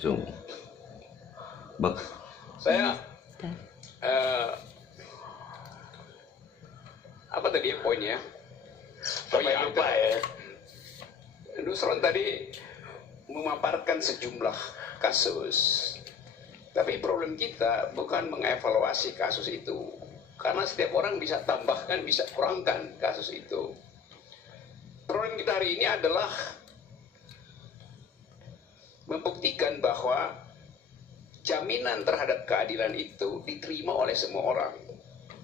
So, bak. Saya apa tadi poinnya? Sampai apa ya? Nusron tadi memaparkan sejumlah kasus, tapi problem kita bukan mengevaluasi kasus itu, karena setiap orang bisa tambahkan, bisa kurangkan kasus itu. Problem kita hari ini adalah membuktikan bahwa jaminan terhadap keadilan itu diterima oleh semua orang.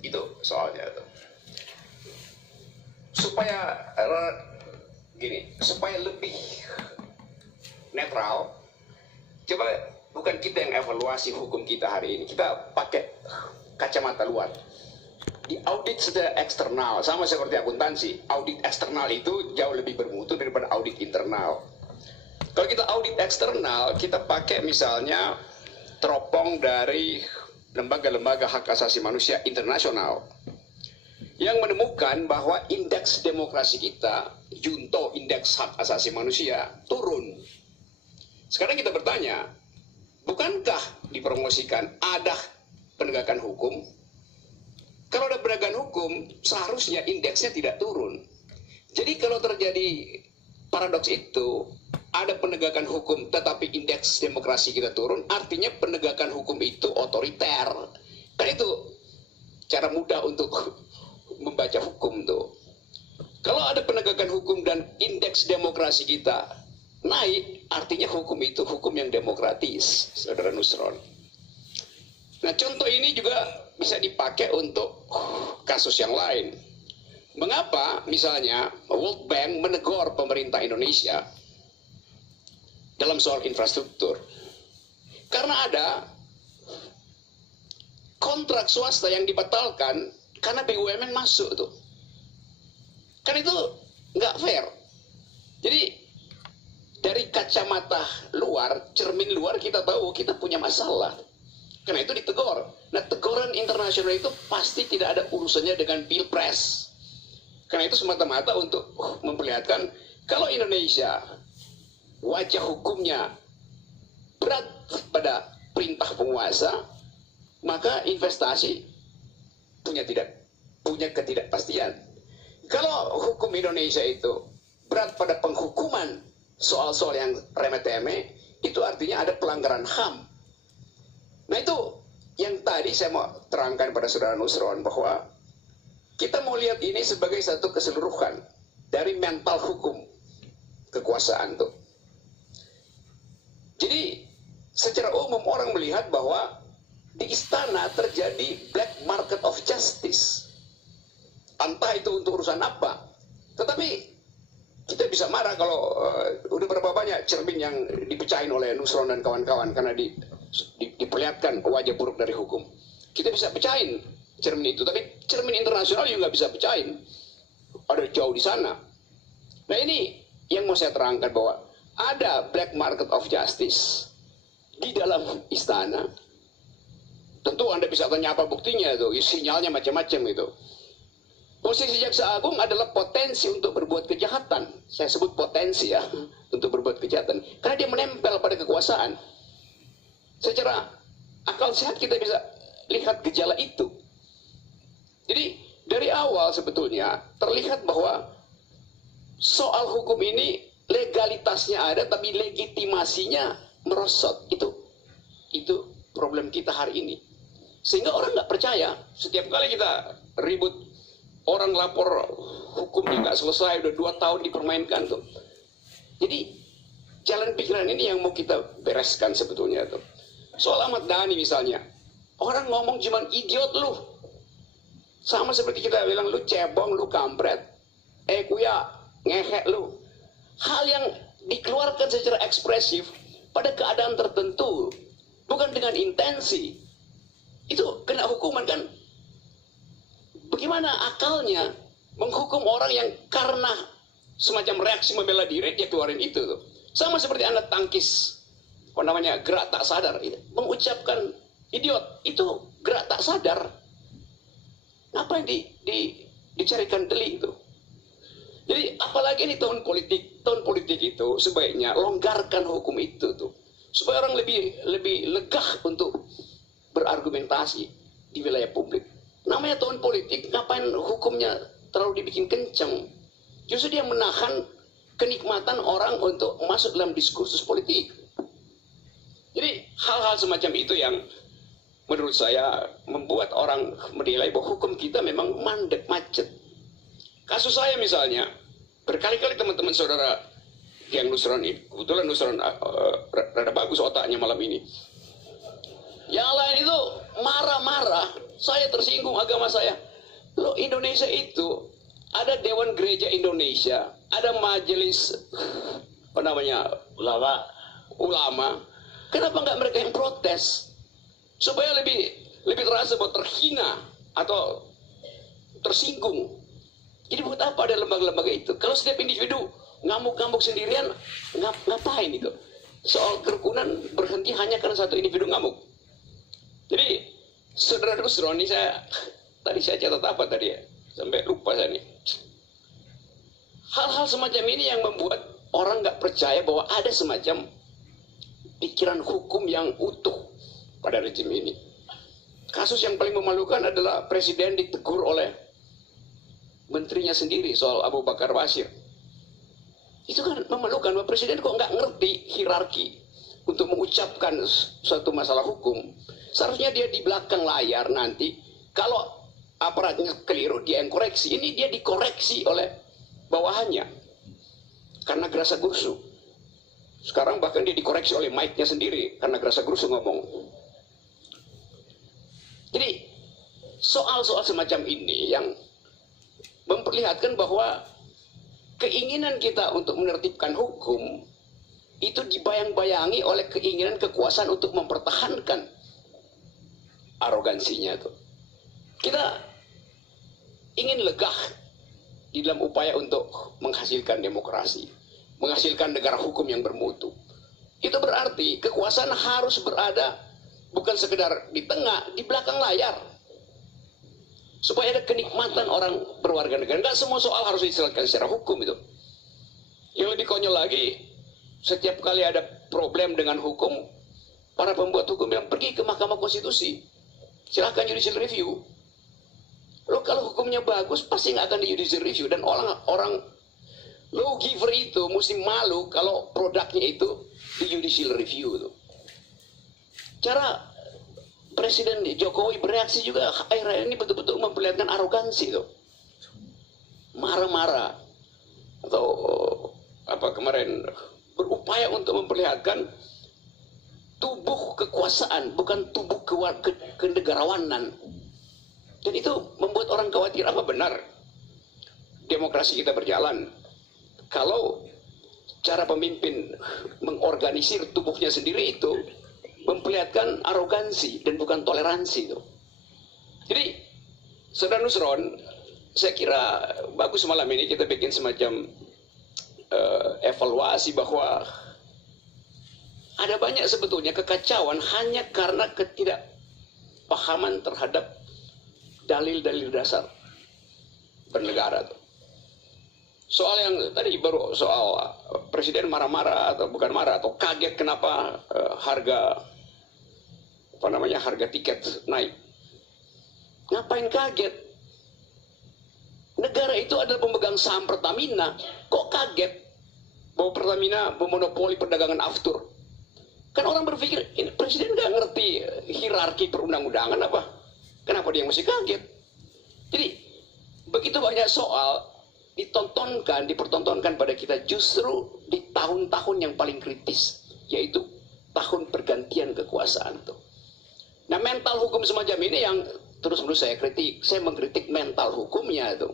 Itu soalnya tuh. Supaya supaya lebih netral, coba bukan kita yang evaluasi hukum kita hari ini, kita pakai kacamata luar. Di audit secara eksternal, sama seperti akuntansi, audit eksternal itu jauh lebih bermutu daripada audit internal. Kalau kita audit eksternal, kita pakai misalnya teropong dari lembaga-lembaga hak asasi manusia internasional yang menemukan bahwa indeks demokrasi kita, junto indeks hak asasi manusia, turun. Sekarang kita bertanya, bukankah dipromosikan ada penegakan hukum? Kalau ada penegakan hukum, seharusnya indeksnya tidak turun. Jadi kalau terjadi paradoks itu, ada penegakan hukum tetapi indeks demokrasi kita turun, artinya penegakan hukum itu otoriter. Kan itu cara mudah untuk membaca hukum tuh. Kalau ada penegakan hukum dan indeks demokrasi kita naik, artinya hukum itu hukum yang demokratis, saudara Nusron. Nah, contoh ini juga bisa dipakai untuk kasus yang lain. Mengapa misalnya World Bank menegur pemerintah Indonesia dalam soal infrastruktur? Karena ada kontrak swasta yang dibatalkan karena BUMN masuk tuh. Kan itu nggak fair. Jadi dari kacamata luar, cermin luar, kita tahu kita punya masalah. Karena itu ditegur. Nah, teguran internasional itu pasti tidak ada urusannya dengan pilpres. Karena itu semata-mata untuk memperlihatkan kalau Indonesia wajah hukumnya berat pada perintah penguasa, maka investasi punya ketidakpastian. Kalau hukum Indonesia itu berat pada penghukuman soal-soal yang remeh-temeh, itu artinya ada pelanggaran HAM. Nah, itu yang tadi saya mau terangkan pada saudara Nusron, bahwa kita mau lihat ini sebagai satu keseluruhan dari mental hukum kekuasaan tuh. Jadi secara umum orang melihat bahwa di istana terjadi black market of justice. Entah itu untuk urusan apa. Tetapi kita bisa marah kalau udah berapa banyak cermin yang dipecahin oleh Nusron dan kawan-kawan karena diperlihatkan wajah buruk dari hukum. Kita bisa pecahin cermin itu, tapi cermin internasional juga nggak bisa pecahin. Ada jauh di sana. Nah, ini yang mau saya terangkan, bahwa ada black market of justice di dalam istana. Tentu Anda bisa tanya apa buktinya itu, sinyalnya macam-macam itu. Posisi jaksa agung adalah potensi untuk berbuat kejahatan. Saya sebut potensi ya, untuk berbuat kejahatan. Karena dia menempel pada kekuasaan. Secara akal sehat kita bisa lihat gejala itu. Jadi dari awal sebetulnya terlihat bahwa soal hukum ini legalitasnya ada tapi legitimasinya merosot. Itu problem kita hari ini. Sehingga orang nggak percaya. Setiap kali kita ribut, orang lapor hukumnya nggak selesai, udah 2 tahun dipermainkan tuh. Jadi jalan pikiran ini yang mau kita bereskan sebetulnya tuh. Soal Ahmad Dhani misalnya, orang ngomong cuman idiot lu. Sama seperti kita bilang lu cebong, lu kampret. Kuya, ngehek lu. Hal yang dikeluarkan secara ekspresif pada keadaan tertentu, bukan dengan intensi, itu kena hukuman kan? Bagaimana akalnya menghukum orang yang karena semacam reaksi membela diri dia keluarin itu tuh. Sama seperti anak tangkis, gerak tak sadar, mengucapkan idiot, itu gerak tak sadar. Apa yang dicarikan delik itu? Jadi apalagi ini tahun politik itu sebaiknya longgarkan hukum itu tuh, supaya orang lebih legah untuk berargumentasi di wilayah publik. Namanya tahun politik, ngapain hukumnya terlalu dibikin kencang? Justru dia menahan kenikmatan orang untuk masuk dalam diskursus politik. Jadi hal-hal semacam itu yang menurut saya membuat orang menilai bahwa hukum kita memang mandek, macet. Kasus saya misalnya, berkali-kali teman-teman saudara yang Nusron ini, kebetulan Nusron rada bagus otaknya malam ini. Yang lain itu marah-marah, saya tersinggung agama saya. Loh, Indonesia itu ada Dewan Gereja Indonesia, ada majelis ulama. Kenapa nggak mereka yang protes? Supaya lebih terasa bahwa terhina atau tersinggung. Jadi buat apa ada lembaga-lembaga itu? Kalau setiap individu ngamuk-ngamuk sendirian, ngapain itu? Soal kerukunan berhenti hanya karena satu individu ngamuk. Jadi, saudara Nusron ini tadi saya catat apa tadi ya? Sampai lupa saya nih. Hal-hal semacam ini yang membuat orang nggak percaya bahwa ada semacam pikiran hukum yang utuh pada rejim ini. Kasus yang paling memalukan adalah presiden ditegur oleh menterinya sendiri soal Abu Bakar Basir. Itu kan memalukan, bahwa presiden kok nggak ngerti hierarki untuk mengucapkan suatu masalah hukum. Seharusnya dia di belakang layar nanti, kalau aparatnya keliru dia yang koreksi. Ini dia dikoreksi oleh bawahannya karena gerasa gerusu. Sekarang bahkan dia dikoreksi oleh mic-nya sendiri karena gerasa gerusu ngomong. Jadi soal-soal semacam ini yang memperlihatkan bahwa keinginan kita untuk menertibkan hukum itu dibayang-bayangi oleh keinginan kekuasaan untuk mempertahankan arogansinya itu. Kita ingin legah di dalam upaya untuk menghasilkan demokrasi, menghasilkan negara hukum yang bermutu. Itu berarti kekuasaan harus berada bukan sekedar di tengah, di belakang layar. Supaya ada kenikmatan orang berwarga negara. Nggak semua soal harus diselesaikan secara hukum itu. Yang lebih konyol lagi, setiap kali ada problem dengan hukum, para pembuat hukum bilang pergi ke Mahkamah Konstitusi. Silahkan judicial review. Loh, kalau hukumnya bagus, pasti nggak akan di judicial review. Dan orang lawgiver itu mesti malu kalau produknya itu di judicial review itu. Cara Presiden Jokowi bereaksi juga akhir-akhir ini betul-betul memperlihatkan arogansi itu. Marah-marah. Atau apa kemarin berupaya untuk memperlihatkan tubuh kekuasaan, bukan tubuh kenegarawanan. Dan itu membuat orang khawatir, apa benar demokrasi kita berjalan kalau cara pemimpin mengorganisir tubuhnya sendiri itu memperlihatkan arogansi dan bukan toleransi itu. Jadi, saudara Nusron, saya kira bagus malam ini kita bikin semacam evaluasi bahwa ada banyak sebetulnya kekacauan hanya karena ketidakpahaman terhadap dalil-dalil dasar bernegara itu. Soal yang tadi baru soal presiden marah-marah atau bukan marah atau kaget kenapa harga tiket naik. Ngapain kaget? Negara itu adalah pemegang saham Pertamina. Kok kaget bahwa Pertamina memonopoli perdagangan aftur? Kan orang berpikir, ini presiden nggak ngerti hierarki perundang-undangan apa? Kenapa dia mesti kaget? Jadi, begitu banyak soal dipertontonkan pada kita justru di tahun-tahun yang paling kritis, yaitu tahun pergantian kekuasaan itu. Nah, mental hukum semacam ini yang terus-menerus saya kritik. Saya mengkritik mental hukumnya itu.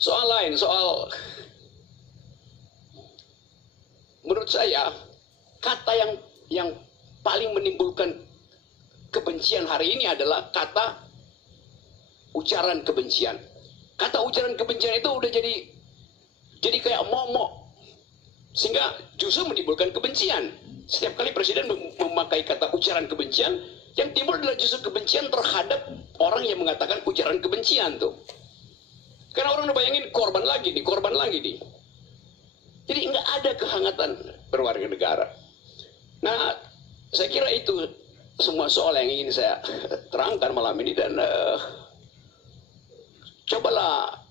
Soal lain, soal menurut saya kata yang paling menimbulkan kebencian hari ini adalah kata ujaran kebencian. Kata ujaran kebencian itu udah jadi kayak momok, sehingga justru menimbulkan kebencian. Setiap kali presiden memakai kata ujaran kebencian, yang timbul adalah justru kebencian terhadap orang yang mengatakan ujaran kebencian tuh. Karena orang udah bayangin korban lagi nih. Jadi nggak ada kehangatan berwarga negara. Nah, saya kira itu semua soal yang ingin saya terangkan malam ini, dan cobalah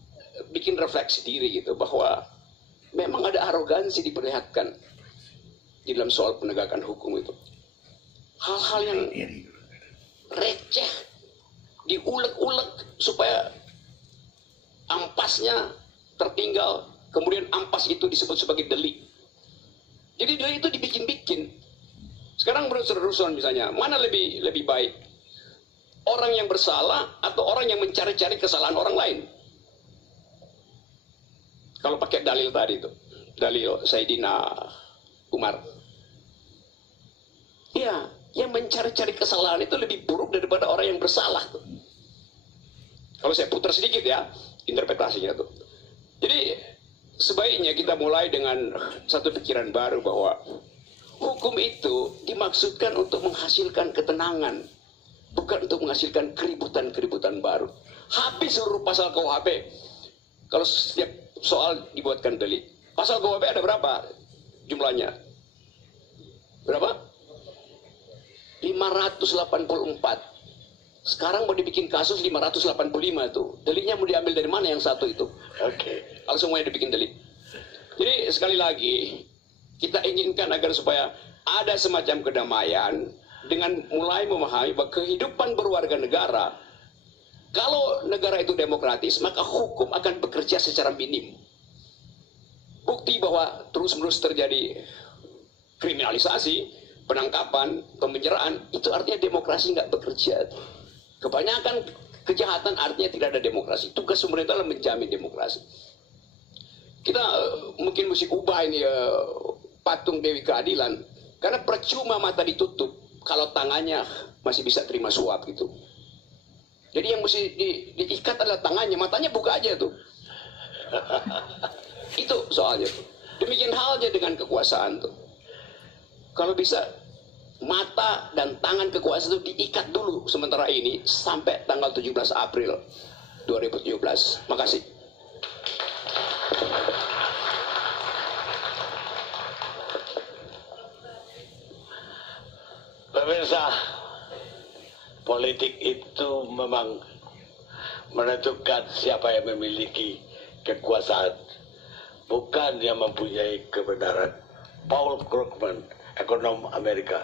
bikin refleksi diri gitu, bahwa memang ada arogansi diperlihatkan di dalam soal penegakan hukum itu. Hal-hal yang receh diulek-ulek supaya ampasnya tertinggal, kemudian ampas itu disebut sebagai delik. Jadi delik itu dibikin-bikin. Sekarang berurusan misalnya, mana lebih baik? Orang yang bersalah atau orang yang mencari-cari kesalahan orang lain? Kalau pakai dalil tadi itu, dalil Saidina Umar. Ya, yang mencari-cari kesalahan itu lebih buruk daripada orang yang bersalah tuh. Kalau saya putar sedikit ya, interpretasinya tuh. Jadi sebaiknya kita mulai dengan satu pikiran baru, bahwa hukum itu dimaksudkan untuk menghasilkan ketenangan, bukan untuk menghasilkan keributan-keributan baru. Habis seluruh pasal KUHP kalau setiap soal dibuatkan delik. Pasal KUHP ada berapa jumlahnya? Berapa? 584. Sekarang mau dibikin kasus 585 tuh. Deliknya mau diambil dari mana yang satu itu? Oke. Kalau semuanya dibikin delik. Jadi sekali lagi, kita inginkan agar supaya ada semacam kedamaian dengan mulai memahami bahwa kehidupan berwarga negara, kalau negara itu demokratis, maka hukum akan bekerja secara minim. Bukti bahwa terus-menerus terjadi kriminalisasi, penangkapan, pemenjaraan, itu artinya demokrasi nggak bekerja. Kebanyakan kejahatan artinya tidak ada demokrasi. Tugas pemerintah adalah menjamin demokrasi. Kita mungkin mesti ubah ini patung Dewi Keadilan, karena percuma mata ditutup kalau tangannya masih bisa terima suap gitu. Jadi yang mesti diikat adalah tangannya, matanya buka aja tuh. Itu soalnya tuh. Demikian halnya dengan kekuasaan tuh. Kalau bisa mata dan tangan kekuasaan itu diikat dulu sementara ini sampai tanggal 17 April 2017. Makasih. Pemirsa, politik itu memang menentukan siapa yang memiliki kekuasaan, bukan yang mempunyai kebenaran. Paul Krugman, ekonom Amerika,